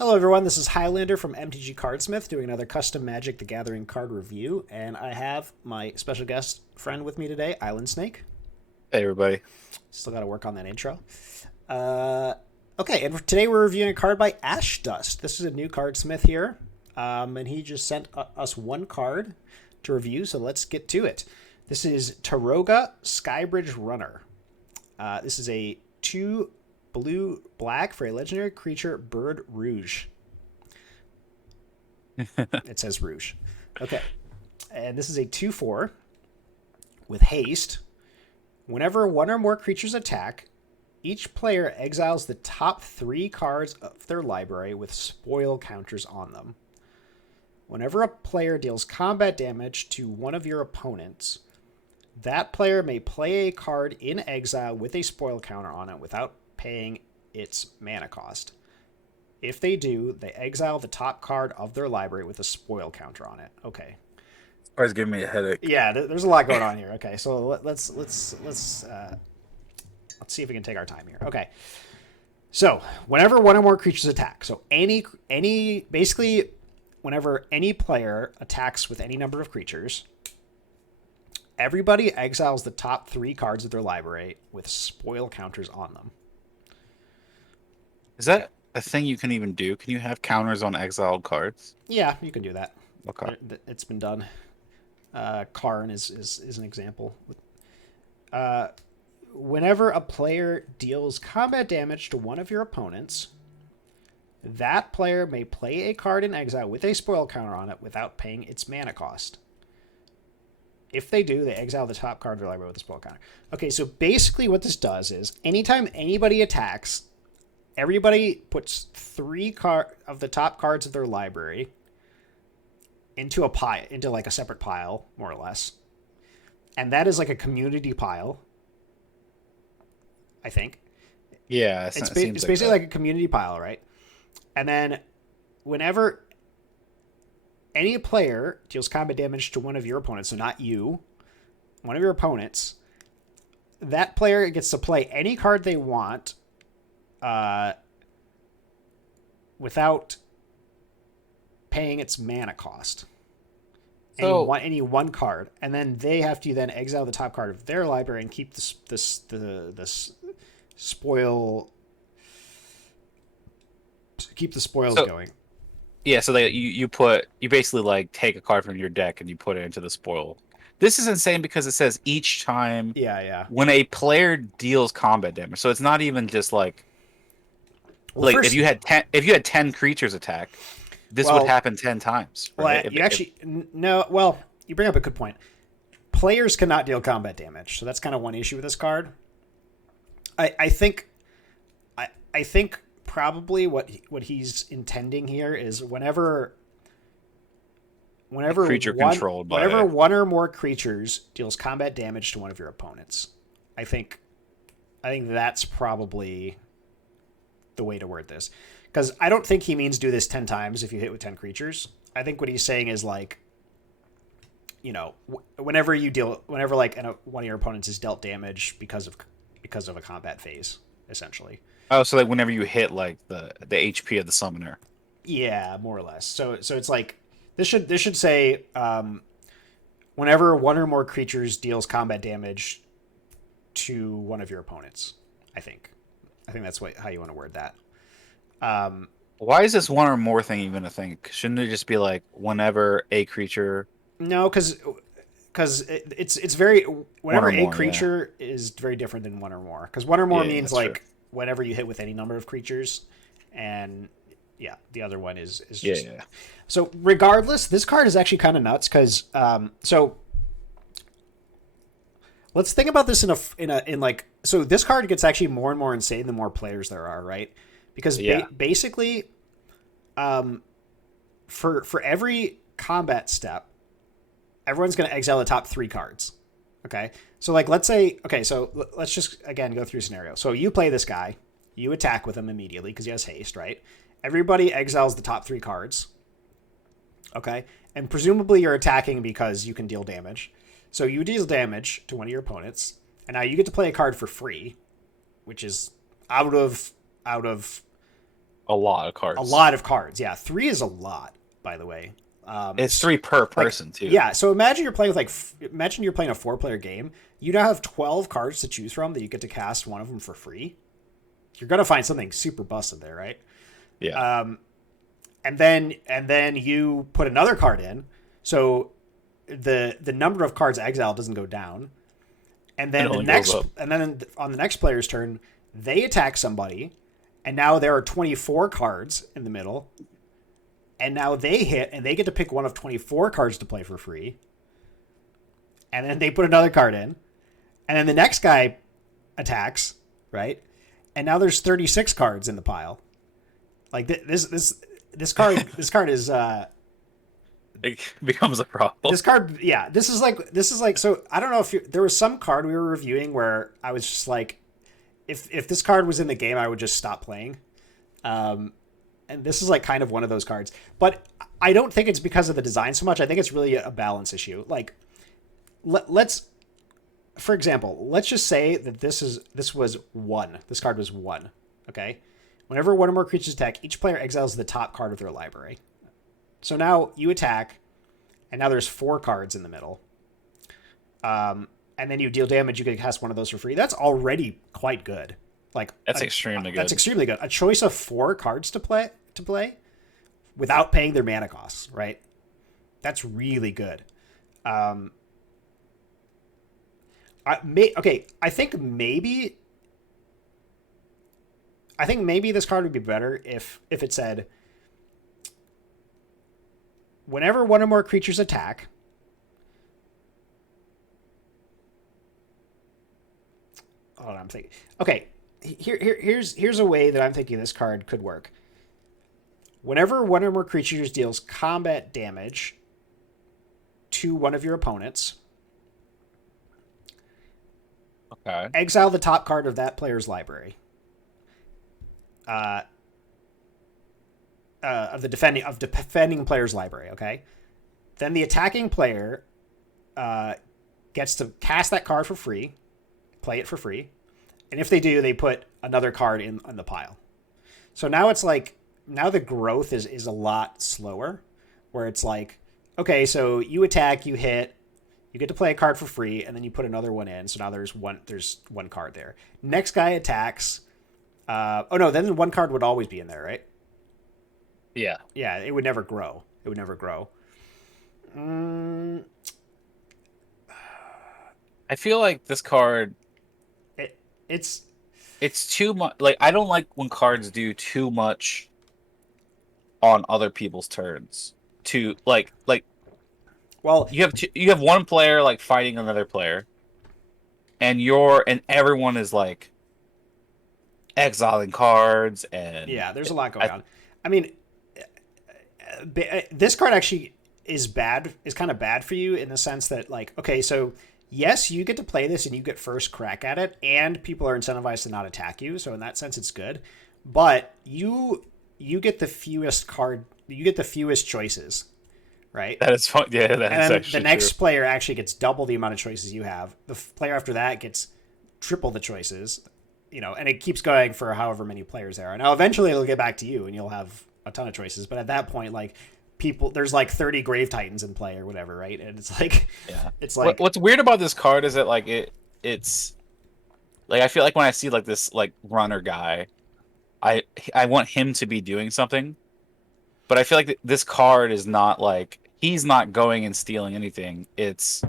Hello everyone, this is Highlander from MTG Cardsmith doing another custom Magic the Gathering card review, and I have my special guest friend with me today, Islandsnake. Hey everybody. Still got to work on that intro. Uh, okay, and today we're reviewing a card by Ashdust. This is a new cardsmith here, and he just sent us one card to review, so let's get to it. This is Taroga Skybridge Runner. This is a 2 blue black for a legendary creature, Bird Rouge. It says Rouge. Okay. And this is a 2/4 with haste. Whenever one or more creatures attack, each player exiles the top 3 cards of their library with spoil counters on them. Whenever a player deals combat damage to one of your opponents, that player may play a card in exile with a spoil counter on it without paying its mana cost. If they do, they exile the top card of their library with a spoil counter on it. Okay. Always giving me a headache. Yeah, there's a lot going on here. Okay, so let's see if we can take our time here. Okay. So, whenever one or more creatures attack, so any basically whenever any player attacks with any number of creatures, everybody exiles the top 3 cards of their library with spoil counters on them. Is that a thing you can even do? Can you have counters on exiled cards? Yeah, you can do that. Okay. It's been done. Karn is an example. Whenever a player deals combat damage to one of your opponents, that player may play a card in exile with a spoil counter on it without paying its mana cost. If they do, they exile the top card of their library with a spoil counter. Okay, so basically what this does is anytime anybody attacks, everybody puts 3 of the top cards of their library into a pile, into like a separate pile, more or less. And that is like a community pile, I think. Yeah, It's seems like basically that. like a community pile, right? And then whenever any player deals combat damage to one of your opponents, so not you, one of your opponents, that player gets to play any card they want without paying its mana cost. So, Any one card, and then they have to then exile the top card of their library and keep this spoil, keep the spoils so going. yeah, so you basically like take a card from your deck and you put it into the spoil. This is insane because it says each time Yeah, yeah. when a player deals combat damage. So it's not even just like Well, like first, if you had 10 creatures attack, this would well, happen 10 times, right? you actually no. Well, you bring up a good point. Players cannot deal combat damage, so that's kind of one issue with this card. I think, I think probably what he's intending here is whenever creature controlled by whenever one or more creatures deals combat damage to one of your opponents. I think that's probably the way to word this, because I don't think he means do this 10 times if you hit with 10 creatures. I think what he's saying is like, whenever like one of your opponents is dealt damage because of a combat phase, essentially. Oh, so like whenever you hit like the HP of the summoner. Yeah, more or less. So it's like this should say whenever one or more creatures deals combat damage to one of your opponents. I think that's how you want to word that. Why is this one or more thing even a thing? Shouldn't it just be like whenever a creature No, because it's very one whenever or a more? Yeah, creature is very different than one or more. Because one or more yeah, means that's true. like whenever you hit with any number of creatures, and yeah, the other one is Yeah, just yeah. so. Regardless, this card is actually kind of nuts because so let's think about this in like so this card gets actually more and more insane the more players there are, right? Because Yeah. basically, for every combat step, everyone's going to exile the top 3 cards. Okay, so like let's say let's just again go through a scenario. So you play this guy, you attack with him immediately because he has haste, right? Everybody exiles the top 3 cards. Okay, and presumably you're attacking because you can deal damage. So you deal damage to one of your opponents, and now you get to play a card for free, which is out of a lot of A cards. lot of cards. Yeah, 3 is a lot, by the way. It's 3 per Like, person too. yeah, so imagine you're playing with imagine you're playing a 4-player game. You now have 12 cards to choose from that you get to cast one of them for free. You're gonna find something super busted there, right? Yeah. And then you put another card in, so the number of cards exiled doesn't go down. And It then only goes up. on the next player's turn, they attack somebody, and now there are 24 cards in the middle. And now they hit, and they get to pick one of 24 cards to play for free. And then they put another card in. And then the next guy attacks, right? And now there's 36 cards in the pile. Like this card is It becomes a problem. this card, yeah. This is like so. I don't know if there was some card we were reviewing where I was just like, if this card was in the game, I would just stop playing. And this is like kind of one of those cards, but I don't think it's because of the design so much. I think it's really a balance issue. Like, let's, for example, let's just say that this was 1. This card was 1. Okay, whenever one or more creatures attack, each player exiles the top card of their library. So now you attack, and now there's 4 cards in the middle. And then you deal damage. You can cast one of those for free. That's already quite good. Like That's extremely good. That's extremely good. A choice of 4 cards to play without paying their mana costs, right? That's really good. I think maybe this card would be better if it said, whenever one or more creatures attack, hold on, I'm thinking. Okay, here's a way that I'm thinking this card could work. Whenever one or more creatures deals combat damage to one of your opponents, Okay. exile the top card of that player's library. Of the defending player's library. Okay, then the attacking player gets to cast that card for free, play it for free, and if they do, they put another card in the pile. So now it's like, now the growth is a lot slower, where it's like, okay, so you attack, you hit, you get to play a card for free, and then you put another one in. So now there's one card there. Next guy attacks. Oh no, then one card would always be in there, right? Yeah. Yeah, it would never grow. I feel like this card, It's it's too much. Like, I don't like when cards do too much on other people's turns. To like well, you have one player like fighting another player, and everyone is like exiling cards, and yeah. There's a lot going on. I mean, this card actually is bad. Is kind of bad for you in the sense that, like, okay, so yes, you get to play this and you get first crack at it, and people are incentivized to not attack you. So in that sense, it's good. But you get the fewest choices, right? that is fun. Yeah, that And is then actually the next true. player actually gets double the amount of choices you have. The player after that gets triple the choices, and it keeps going for however many players there are. Now, eventually it'll get back to you and you'll have a ton of choices. But at that point, like, there's like 30 Grave Titans in play or whatever, right? And it's like, Yeah. it's like, What's weird about this card is that like it's like, I feel like when I see like this like runner guy, I want him to be doing something, but I feel like this card is not like, he's not going and stealing anything. It's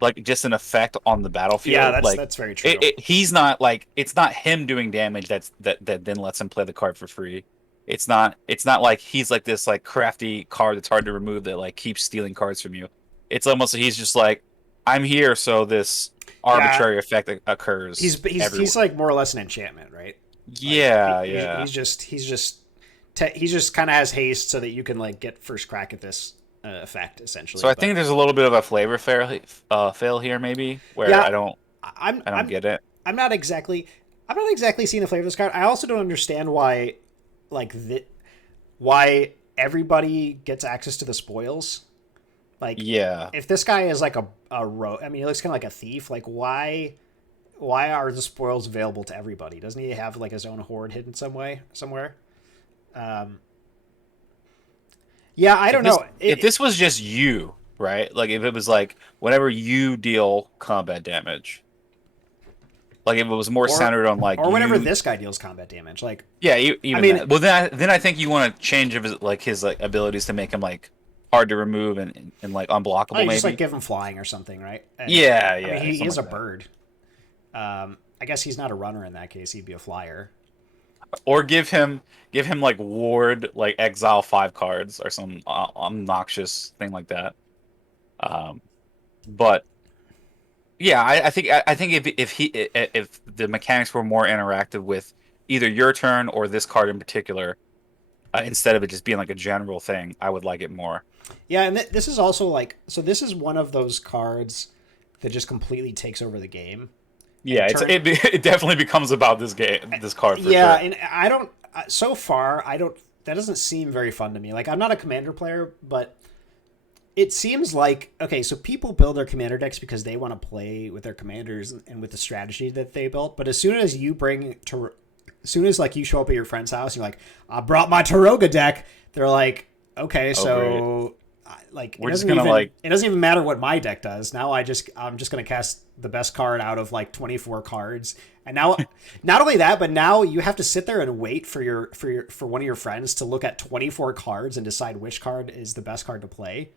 like just an effect on the battlefield. yeah, like that's very true. he's not like, it's not him doing damage that then lets him play the card for free. It's not like he's like this like crafty card that's hard to remove that like keeps stealing cards from you. It's almost like he's just like, I'm here, so this arbitrary effect occurs. He's like more or less an enchantment, right? Yeah, Like, yeah. He's just kind of has haste so that you can like get first crack at this effect essentially. So I think there's a little bit of a flavor fail here, maybe, where Yeah, I don't I'm get it. I'm not exactly seeing the flavor of this card. I also don't understand why, like, why everybody gets access to the spoils. Like, Yeah. if this guy is like a rogue, I mean, he looks kind of like a thief. Like, why are the spoils available to everybody? Doesn't he have like his own hoard hidden somewhere? Yeah, I If don't this know. if this was just you, right? Like if it was like whenever you deal combat damage, like if it was more or centered on like or whenever you, this guy deals combat damage. Like, yeah, I even mean, that. Well, then I think you want to change of his like abilities to make him like hard to remove and like oh, unblockable you just like maybe. give him flying or something, right? Yeah, I mean, yeah, he something is a like that. bird. I guess he's not a runner in that case. He'd be a flyer. Or give him like ward like exile 5 cards or some obnoxious thing like that. Um, but yeah, I think if the mechanics were more interactive with either your turn or this card in particular, instead of it just being like a general thing, I would like it more. Yeah, and this is also like, so this is one of those cards that just completely takes over the game. Yeah, And it's turn it it definitely becomes about this game, this card for Yeah, sure. and I don't. So far, I don't. That doesn't seem very fun to me. Like, I'm not a commander player, but it seems like, okay. So people build their commander decks because they want to play with their commanders and with the strategy that they built. But as soon as you bring to, as soon as like you show up at your friend's house, you're like, I brought my Taroga deck. They're like, okay, Oh great, so like we're just gonna like it doesn't even matter what my deck does. Now I'm just gonna cast the best card out of like 24 cards. And now, not only that, but now you have to sit there and wait for one of your friends to look at 24 cards and decide which card is the best card to play.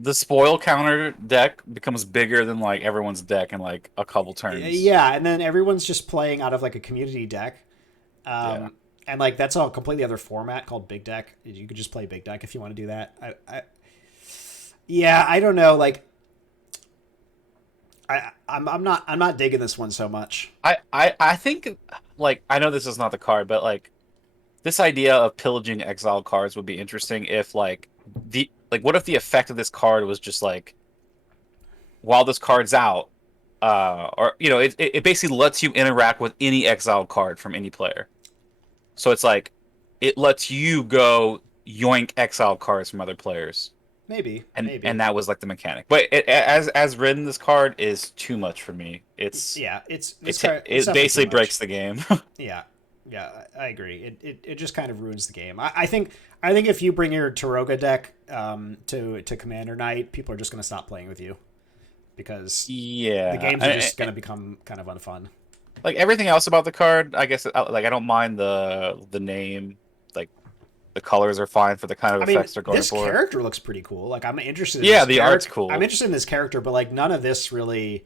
the spoil counter deck becomes bigger than like everyone's deck in like a couple turns. Yeah, and then everyone's just playing out of like a community deck. Yeah. And like that's a completely other format called Big Deck. You could just play Big Deck if you want to do that. Yeah, I don't know. Like, I'm not digging this one so much. I think like I know this is not the card, but like this idea of pillaging exiled cards would be interesting if like what if the effect of this card was just like while this card's out, or it basically lets you interact with any exiled card from any player. So it's like it lets you go yoink exiled cards from other players. Maybe, And maybe. that was like the mechanic. But as written, this card is too much for me. Yeah, it's It this card. It's it definitely too basically much. breaks the game. Yeah, yeah, I agree. It just kind of ruins the game. I think if you bring your Taroga deck to Commander Night, people are just going to stop playing with you because the Yeah, games are just going to become kind of unfun. like everything else about the card, I guess like I don't mind the name, like the colors are fine for the kind of I mean, effects they're going this for. character looks pretty cool. Like, I'm interested in Yeah, this the art's character. I'm cool. interested in this character, but like none of this really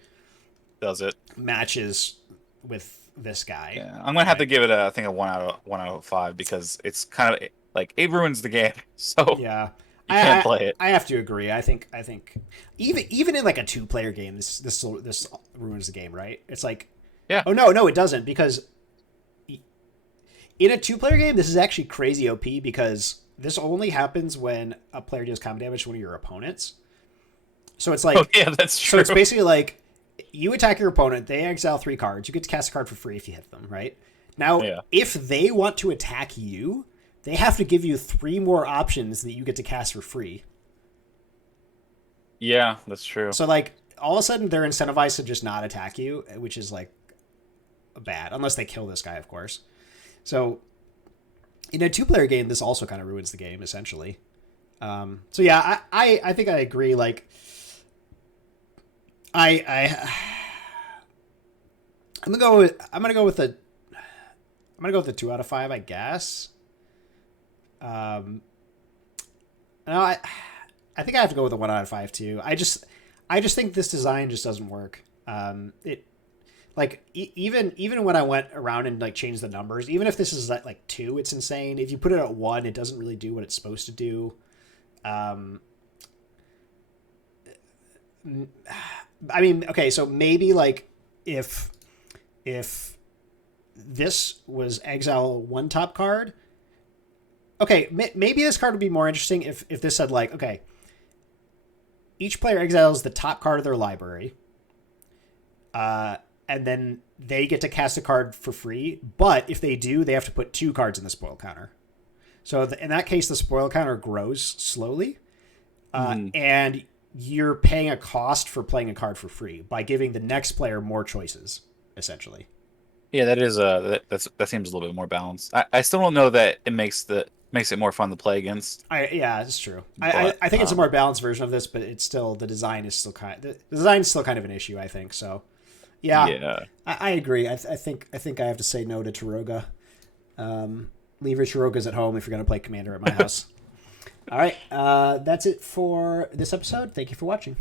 Does it? matches with this guy. Yeah, I'm gonna have to Like, give it I think a 1 out of 5 because it's kind of like it ruins the game, so yeah. you can't play it. I have to agree. I think even in like a two-player game, this ruins the game, right? It's like, Yeah. oh no, it doesn't, because in a two-player game, this is actually crazy OP because this only happens when a player deals combat damage to one of your opponents. So it's Oh like, yeah, that's so true. it's basically like you attack your opponent, they exile 3 cards, you get to cast a card for free if you hit them, right? Now, Yeah. if they want to attack you, they have to give you 3 more options that you get to cast for free. Yeah, that's true. So like all of a sudden they're incentivized to just not attack you, which is like bad, unless they kill this guy, of course. So in a two-player game, this also kind of ruins the game essentially. So yeah, I think I agree. Like I I'm gonna go with the 2 out of 5, I guess. No, I think I have to go with a 1 out of 5 too. I just think this design just doesn't work. It like even when I went around and like changed the numbers, even if this is at like 2, it's insane. If you put it at 1, it doesn't really do what it's supposed to do. I mean, okay, so maybe like if this was exile 1 top card. Okay, maybe this card would be more interesting if this said like, okay, each player exiles the top card of their library, and then they get to cast a card for free. But if they do, they have to put 2 cards in the spoil counter. So in that case, the spoil counter grows slowly, and you're paying a cost for playing a card for free by giving the next player more choices, essentially. Yeah, that is that seems a little bit more balanced. I still don't know that it makes makes it more fun to play against. Yeah, it's true. But, I think it's a more balanced version of this, but it's still the design is still the design is still kind of an issue. I think so. Yeah. I agree. I think I have to say no to Taroga. Leave your Tarogas at home if you're going to play Commander at my house. All right, that's it for this episode. Thank you for watching.